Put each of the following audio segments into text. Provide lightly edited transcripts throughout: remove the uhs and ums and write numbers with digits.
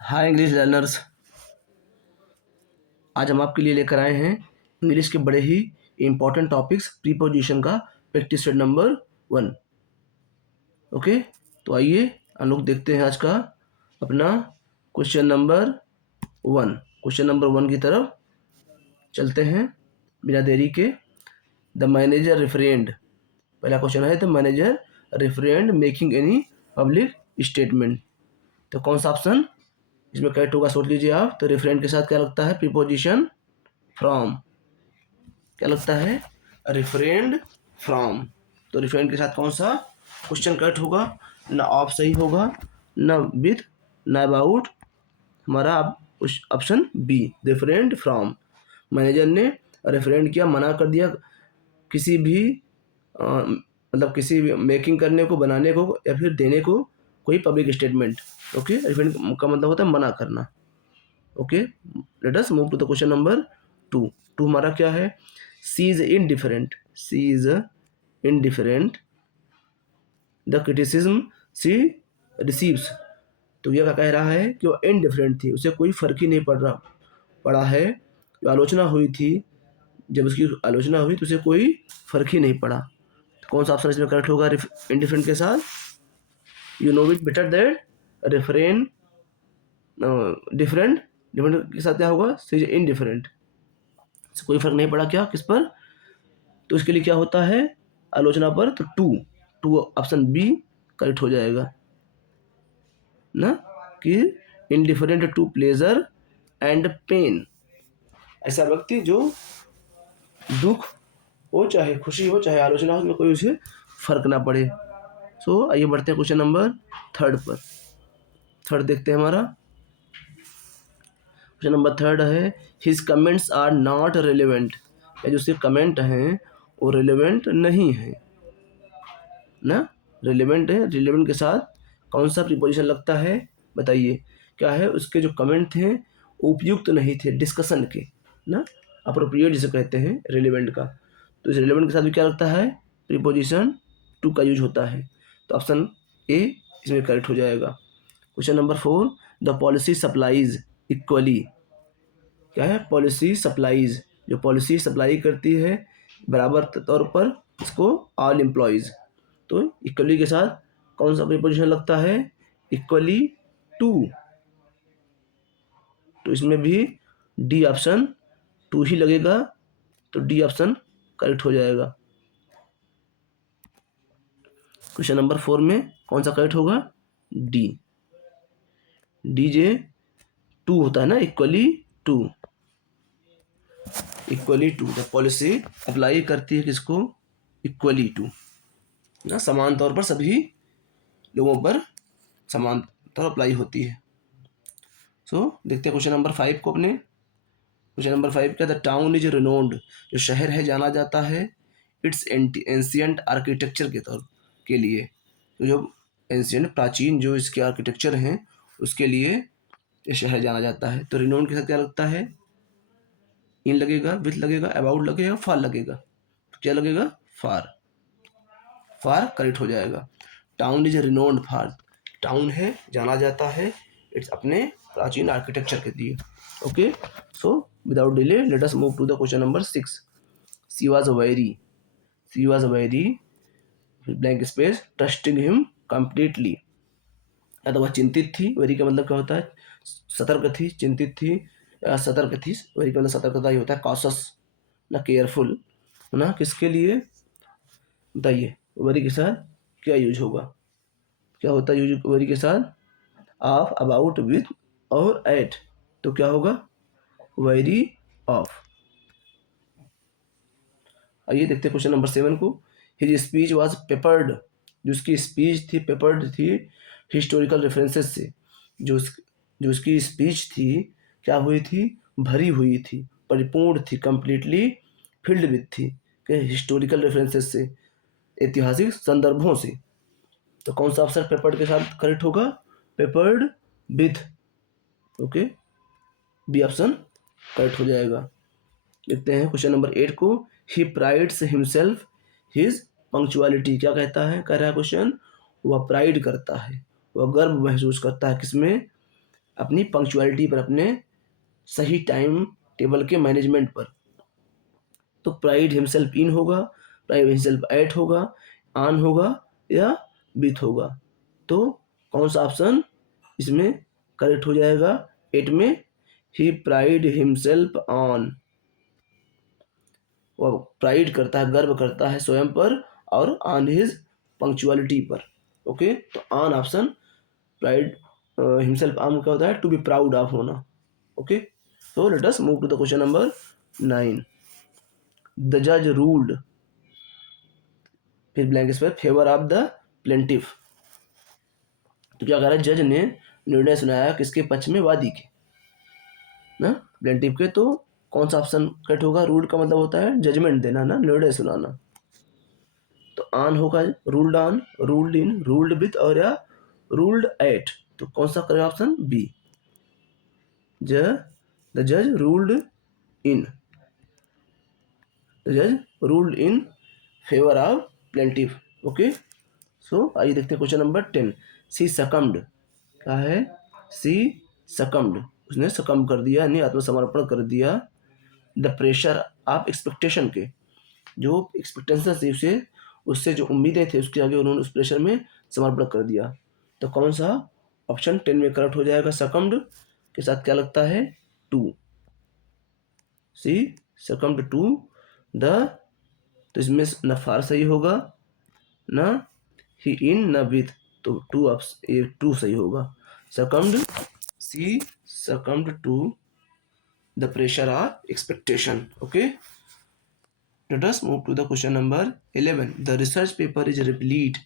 हाय English learners. आज हम आपके लिए लेकर आए हैं इंग्लिश के बड़े ही इम्पोर्टेंट टॉपिक्स प्रीपोजिशन का प्रैक्टिस सेट नंबर 1। ओके, तो आइए हम लोग देखते हैं आज का अपना क्वेश्चन नंबर 1। क्वेश्चन नंबर 1 की तरफ चलते हैं बिना देरी के। द मैनेजर रिफ्रेंड, पहला क्वेश्चन है the manager refrain making any public statement. तो कौन सा ऑप्शन इसमें करेक्ट होगा सोच लीजिए आप। तो रिफ्रेंड के साथ क्या लगता है? Preposition from. क्या लगता है? Refrain from. तो रिफ्रेंड के साथ कौन सा क्वेश्चन करेक्ट होगा? ना ऑफ सही होगा, ना विथ, ना अबाउट। हमारा option B refrained from. Manager ने रिफ्रेंड किया, मना कर दिया किसी भी मतलब किसी भी मेकिंग करने को, बनाने को या फिर देने को कोई पब्लिक स्टेटमेंट। ओके, रिफ्रेंड का मतलब होता है मना करना। Okay, let us move to the question number 2। हमारा क्या है? She is indifferent. She is indifferent the criticism she receives. तो यह क्या कह रहा है कि वो इनडिफरेंट थी, उसे कोई फर्क ही नहीं पड़ा है। जो आलोचना हुई थी, जब उसकी आलोचना हुई तो उसे कोई फर्क ही नहीं पड़ा। तो कौन सा ऑप्शन इसमें करेक्ट होगा इनडिफरेंट के साथ? You know it better that refrain different. Different के साथ क्या होगा? सी इज इनडिफरेंट, कोई फर्क नहीं पड़ा क्या किस पर? तो इसके लिए क्या होता है आलोचना पर? तो टू ऑप्शन बी करेक्ट हो जाएगा ना, कि indifferent to pleasure and pain. ऐसा व्यक्ति जो दुख हो चाहे खुशी हो चाहे आलोचना हो, उसमें कोई उसे फर्क ना पड़े। सो आइए बढ़ते हैं क्वेश्चन नंबर 3 पर। थर्ड देखते हैं हमारा क्वेश्चन नंबर 3 है his comments are not relevant. या जो उसके कमेंट हैं वो रिलेवेंट नहीं है ना, रिलेवेंट है। रिलेवेंट के साथ कौन सा प्रीपोजिशन लगता है बताइए? क्या है? उसके जो कमेंट थे उपयुक्त नहीं थे डिस्कशन के ना, अप्रोप्रिएट जिसे कहते हैं रिलेवेंट का। तो इस रिलेवेंट के साथ भी क्या लगता है? प्रीपोजिशन टू का यूज होता है। तो ऑप्शन ए इसमें करेक्ट हो जाएगा। Question number 4 the policy supplies equally. क्या है? पॉलिसी सप्लाईज, जो पॉलिसी सप्लाई करती है बराबर तौर पर इसको ऑल एम्प्लॉयज़। तो इक्वली के साथ कौन सा प्रीपोजिशन लगता है? Equally to. तो इसमें भी डी ऑप्शन टू ही लगेगा, तो डी ऑप्शन करेक्ट हो जाएगा। क्वेश्चन नंबर 4 में कौन सा करेक्ट होगा? डी। डी जे टू होता है ना, equally to. Equally to the policy apply करती है किसको? इक्वली टू ना, समान तौर पर सभी लोगों पर समान तौर अप्लाई होती है। देखते हैं क्वेश्चन नंबर 5 को अपने। क्वेश्चन नंबर 5 क्या? The town is renowned. जो शहर है जाना जाता है इट्स एंशियंट आर्किटेक्चर के तौर के लिए। तो जो एंशियंट प्राचीन जो इसके आर्किटेक्चर हैं उसके लिए ये शहर जाना जाता है। तो रिनोन्ड के साथ क्या लगता है? इन लगेगा, विथ लगेगा, अबाउट लगेगा, फार लगेगा। तो क्या लगेगा? फार। फार करेक्ट हो जाएगा। Town is renowned far, town है जाना जाता है इट्स अपने प्राचीन आर्किटेक्चर के लिए। Okay, so without delay let us move to the question number 6। She was very blank space trusting him completely. या तो वह चिंतित थी, वेरी का मतलब क्या होता है? सतर्क थी, चिंतित थी या सतर्क थी। वेरी का मतलब सतर्कता ही होता है, कॉशस ना, केयरफुल ना। किसके लिए बताइए? वेरी के साथ क्या यूज होगा? क्या होता है यूज वेरी के साथ? ऑफ, अबाउट, विथ और एट। तो क्या होगा? Very of. आइए देखते हैं क्वेश्चन नंबर 7 को। His speech was peppered. जो उसकी स्पीच थी पेपर्ड थी हिस्टोरिकल रेफरेंसेस से। जो उसकी स्पीच थी क्या हुई थी? भरी हुई थी, परिपूर्ण थी, कंप्लीटली फिल्ड विथ थी कि हिस्टोरिकल रेफरेंसेस से, ऐतिहासिक संदर्भों से। तो कौन सा ऑप्शन पेपर्ड के साथ करेक्ट होगा? Peppered with. Okay, B option correct हो जाएगा। देखते हैं क्वेश्चन नंबर 8 को। He prides himself his punctuality. क्या कहता है? कह रहा है क्वेश्चन, वह प्राइड करता है, वह गर्व महसूस करता है किसमें? अपनी पंक्चुअलिटी पर, अपने सही टाइम टेबल के मैनेजमेंट पर। तो प्राइड हिमसेल्फ इन होगा, प्राइड हिमसेल्फ एट होगा, ऑन होगा या विथ होगा। तो कौन सा ऑप्शन इसमें करेक्ट हो जाएगा? 8 में ही प्राइड हिमसेल्फ ऑन। वो प्राइड करता है, गर्व करता है स्वयं पर और ऑन हिज पंक्चुअलिटी पर। ओके, तो on option pride himself on क्या होता है? टू बी प्राउड ऑफ होना। Okay, so let us move to the question number 9. The judge ruled, फिर blank space, favour of the plaintiff. तो क्या कह रहा है? जज ने निर्णय सुनाया किसके पक्ष में? वादी के ना, प्लेंटिफ के। तो कौन सा ऑप्शन करेक्ट होगा? रूल्ड का मतलब होता है जजमेंट देना ना, निर्णय सुनाना। तो ऑन होगा, ruled on, ruled in, ruled with और या रूल्ड एट। तो कौन सा करेगा? ऑप्शन बी, द जज रूल्ड इन, द जज ruled in favour of plaintiff. Okay, सो आइए देखते हैं क्वेश्चन नंबर 10। सी सकम्ड, क्या है? सी सकम्ड, उसने सकम कर दिया, यानी आत्मसमर्पण कर दिया। द प्रेशर ऑफ एक्सपेक्टेशन के, जो एक्सपेक्टेशन थी उसे, उससे जो उम्मीदें थे उसके आगे उन्होंने उस प्रेशर में समर्पण कर दिया। तो कौन सा ऑप्शन 10 में करेक्ट हो जाएगा? सकम्ड के साथ क्या लगता है? 2, सी सकम्ड टू द। तो इसमें न फार सही होगा, न ही इन, न विथ। तो ये 2 सही होगा। Succumbed, C succumbed to the pressure of expectation. Okay, let us move to the question number 11। The research paper is replete,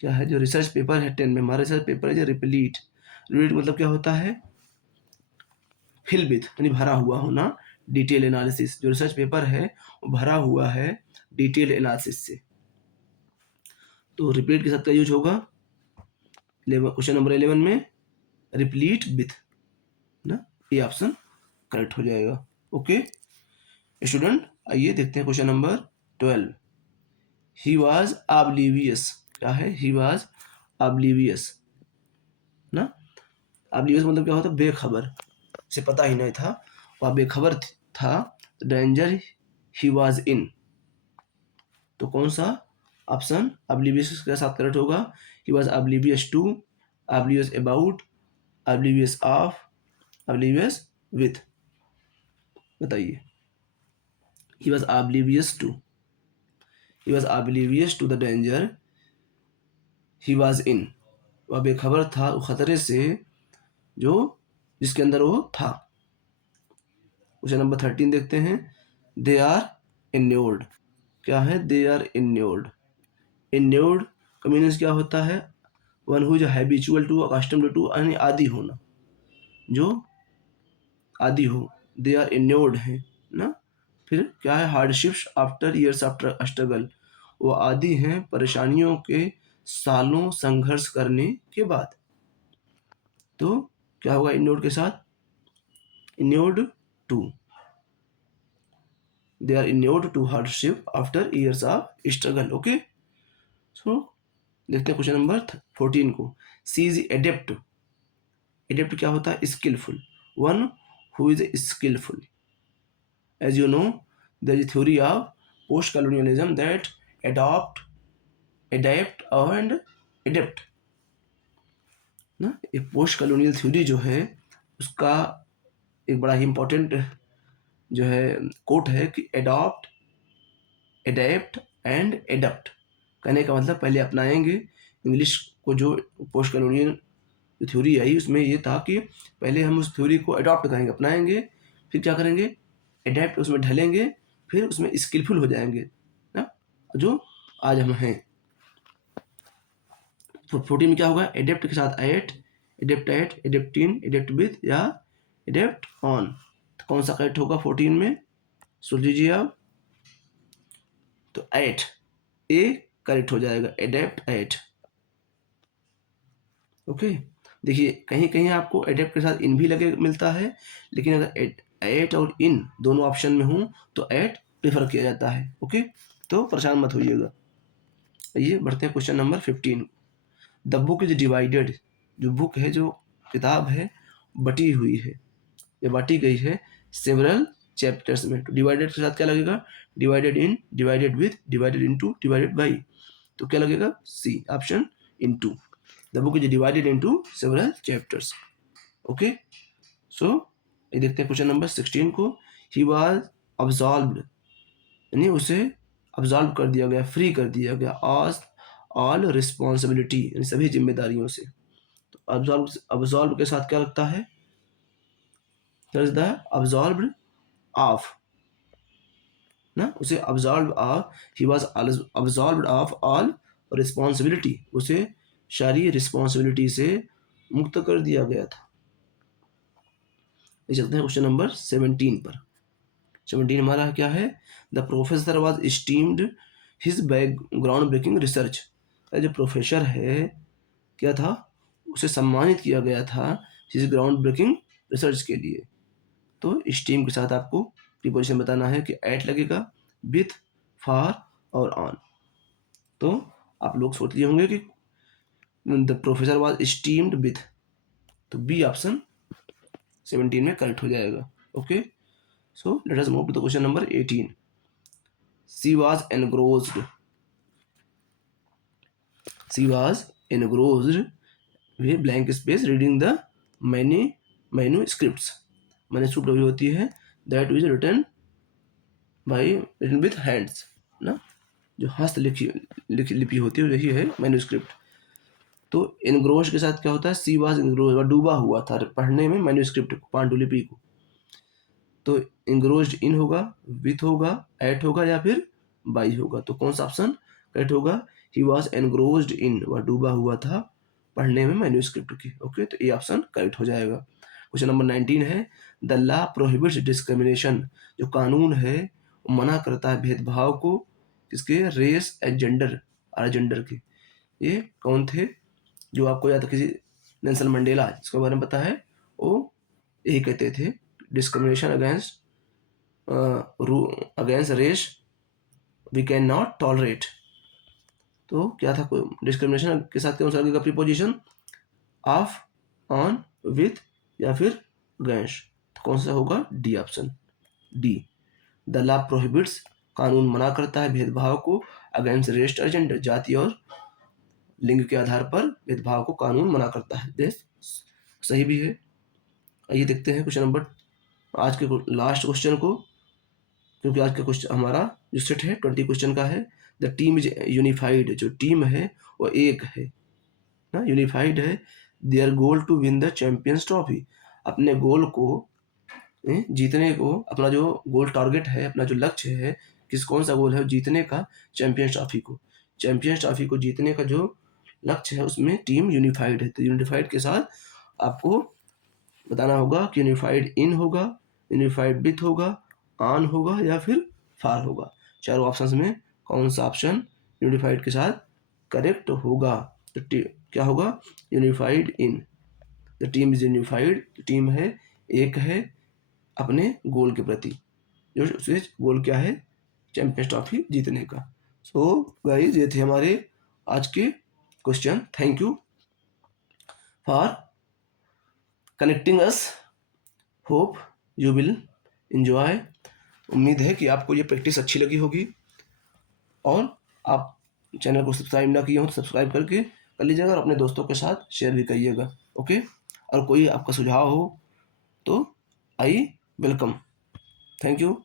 क्या है? जो रिसर्च पेपर है 10 में, हमारा research paper is replete. Replete मतलब क्या होता है? फिल विथ, यानी भरा हुआ होना। डिटेल एनालिसिस, जो रिसर्च पेपर है वो भरा हुआ है डिटेल एनालिसिस से। तो रिपीट के साथ का यूज होगा क्वेश्चन नंबर 11 में, रिप्लीट विथ ना, ये ऑप्शन करेक्ट हो जाएगा। ओके स्टूडेंट, आइए देखते हैं question number 12। He was oblivious, क्या है? ही वॉज ऑब्लिवियस ना, ऑब्लिवियस मतलब क्या होता है? बेखबर, उसे पता ही नहीं था, वह बेखबर था। Danger he was in. तो कौन सा ऑप्शन ऑब्लिवियस के साथ करेक्ट होगा? He was oblivious to, oblivious about, oblivious of, oblivious with. बताइए। He was oblivious to, he was oblivious to the danger he was in, वह बेखबर था खतरे से जो जिसके अंदर वो था। क्वेश्चन नंबर 13 देखते हैं। दे आर इन्योर्ड, क्या है? दे आर इन्योर्ड। इन्योर्ड का मीनिंग क्या होता है? One who is habitual to, accustomed to, यानी आदी होना, जो आदी हो। दे आर इन्योर्ड है ना। फिर क्या है? Hardships after years after struggle, वो आदी हैं परेशानियों के सालों संघर्ष करने के बाद। तो क्या होगा इन्योर्ड के साथ? Inured to, they are inured to hardship after years of struggle. Okay, so देखते हैं क्वेश्चन नंबर 14 को। सी इज एडेप्ट, एडेप्ट क्या होता है? Skilful, one who is skilful. As you know, there is a theory of post-colonialism that adapt, and adapt ना। एक post colonial theory जो है उसका एक बड़ा ही इम्पोर्टेंट जो है कोट है कि एडॉप्ट, एडेप्ट एंड एडप्ट। कहने का मतलब पहले अपनाएंगे। इंग्लिश को जो पोस्ट कॉलोनियल थ्योरी आई उसमें ये था कि पहले हम उस थ्योरी को अडॉप्ट करेंगे, अपनाएंगे, फिर क्या करेंगे? एडेप्ट, उसमें ढलेंगे, फिर उसमें स्किलफुल हो जाएंगे ना, जो आज हम हैं। तो 14 में क्या होगा? एडेप्ट के साथ एट, एडेप्ट, एडेप्टिन, एडेप्ट विथ या एडेप्ट ऑन। तो कौन सा करेक्ट होगा 14 में? सोच लीजिए आप। तो एट, ए करेक्ट हो जाएगा, एडेप्ट एट। ओके, देखिए कहीं कहीं आपको एडेप्ट के साथ इन भी लगे मिलता है, लेकिन अगर एट और इन दोनों ऑप्शन में हो तो एट प्रेफर किया जाता है। ओके, तो परेशान मत होइएगा। आइए बढ़ते हैं question number 15। The book is divided, जो बुक है, जो किताब है बटी हुई है, ये बांटी गई है सेवरल चैप्टर्स में। तो डिवाइडेड के साथ क्या लगेगा, divided in, divided with, divided into, divided by. तो क्या लगेगा, C option into. The book is divided into several chapters. Okay, so ये देखते हैं क्वेश्चन नंबर 16 को। ही वाज अब्सॉल्व्ड, यानी उसे अब्सॉल्व कर दिया गया, फ्री कर दिया गया, ऑज ऑल रिस्पॉन्सिबिलिटी, यानी सभी जिम्मेदारियों से। तो अब्सॉल्व के साथ क्या लगता है, द अब्सॉल्व्ड ऑफ ना, उसे absolve of, he was absolved of all responsibility, उसे सारी रिस्पॉन्सिबिलिटी से मुक्त कर दिया गया था। ये चलते हैं क्वेश्चन नंबर 17 पर। 17 हमारा क्या है, the professor was esteemed his ground breaking research. जो प्रोफेसर है क्या था, उसे सम्मानित किया गया था हिज ग्राउंड ब्रेकिंग रिसर्च के लिए। तो स्टीम के साथ आपको प्रीपोजिशन बताना है कि एट लगेगा, विथ, फॉर और ऑन। तो आप लोग सोच लिए होंगे कि the professor was esteemed with, तो बी ऑप्शन 17 में करेक्ट हो जाएगा। Okay, so let us move to the question number 18। She was engrossed, she was engrossed with blank space reading the manuscripts। Manuscript अभी होती है that is written with hands ना, जो हस्त लिपि होती है वही है मैन्यूस्क्रिप्ट। तो एनग्रोश के साथ क्या होता है, सी वाज एनग्रोश, डूबा हुआ था पढ़ने में मैन्यूस्क्रिप्ट को, पांडुलिपि को। तो एनग्रोस्ड इन होगा, विथ होगा, एट होगा या फिर बाई होगा। तो कौन सा ऑप्शन करेक्ट होगा, ही वाज एनग्रोस्ड इन, वह डूबा हुआ था पढ़ने में मैन्यूस्क्रिप्ट की। ओके, तो ये ऑप्शन करेक्ट हो जाएगा। क्वेश्चन नंबर 19 है, द लॉ प्रोहिबिट्स डिस्क्रिमिनेशन, जो कानून है वो मना करता है भेदभाव को, किसके, रेस एंड जेंडर और जेंडर के। ये कौन थे, जो आपको याद, किसी नेल्सन मंडेला, इसके बारे में पता है, वो यही कहते थे, discrimination against race we can not tolerate. तो क्या था, डिस्क्रिमिनेशन के साथ कौन सा लगेगा प्रीपोजिशन, ऑफ, ऑन, विथ या फिर अगेंस्ट। तो कौन सा होगा, D option, D. The law prohibits, कानून मना करता है भेदभाव को, अगेंस्ट रेस और जेंडर, जाति और लिंग के आधार पर भेदभाव को कानून मना करता है। देश सही भी है। आइए देखते हैं क्वेश्चन नंबर, आज के लास्ट क्वेश्चन को, क्योंकि आज का क्वेश्चन हमारा जो सेट है 20 क्वेश्चन का है। द टीम इज यूनिफाइड, जो टीम है वो एक है ना, यूनिफाइड है। Their goal to win the champions trophy, अपने गोल को जीतने को, अपना जो गोल टारगेट है, अपना जो लक्ष्य है, कौन सा गोल है, जीतने का चैंपियंस ट्रॉफी को, चैंपियंस ट्रॉफी को जीतने का जो लक्ष्य है उसमें टीम यूनिफाइड है। तो यूनिफाइड के साथ आपको बताना होगा कि यूनिफाइड इन होगा, यूनिफाइड विथ होगा, ऑन होगा या फिर फार होगा। चारों ऑप्शंस में कौन सा ऑप्शन यूनिफाइड के साथ करेक्ट होगा। तो क्या होगा, unified in, the team is unified, team है, एक है अपने गोल के प्रति, जो गोल क्या है, चैंपियंस ट्रॉफी जीतने का। सो गाइस, ये थे हमारे आज के question. Thank you for connecting us, hope you will enjoy. उम्मीद है कि आपको ये प्रैक्टिस अच्छी लगी होगी, और आप चैनल को सब्सक्राइब ना किए हो तो सब्सक्राइब करके कर लीजिएगा, और अपने दोस्तों के साथ शेयर भी करिएगा। ओके, और कोई आपका सुझाव हो तो आई वेलकम। Thank you.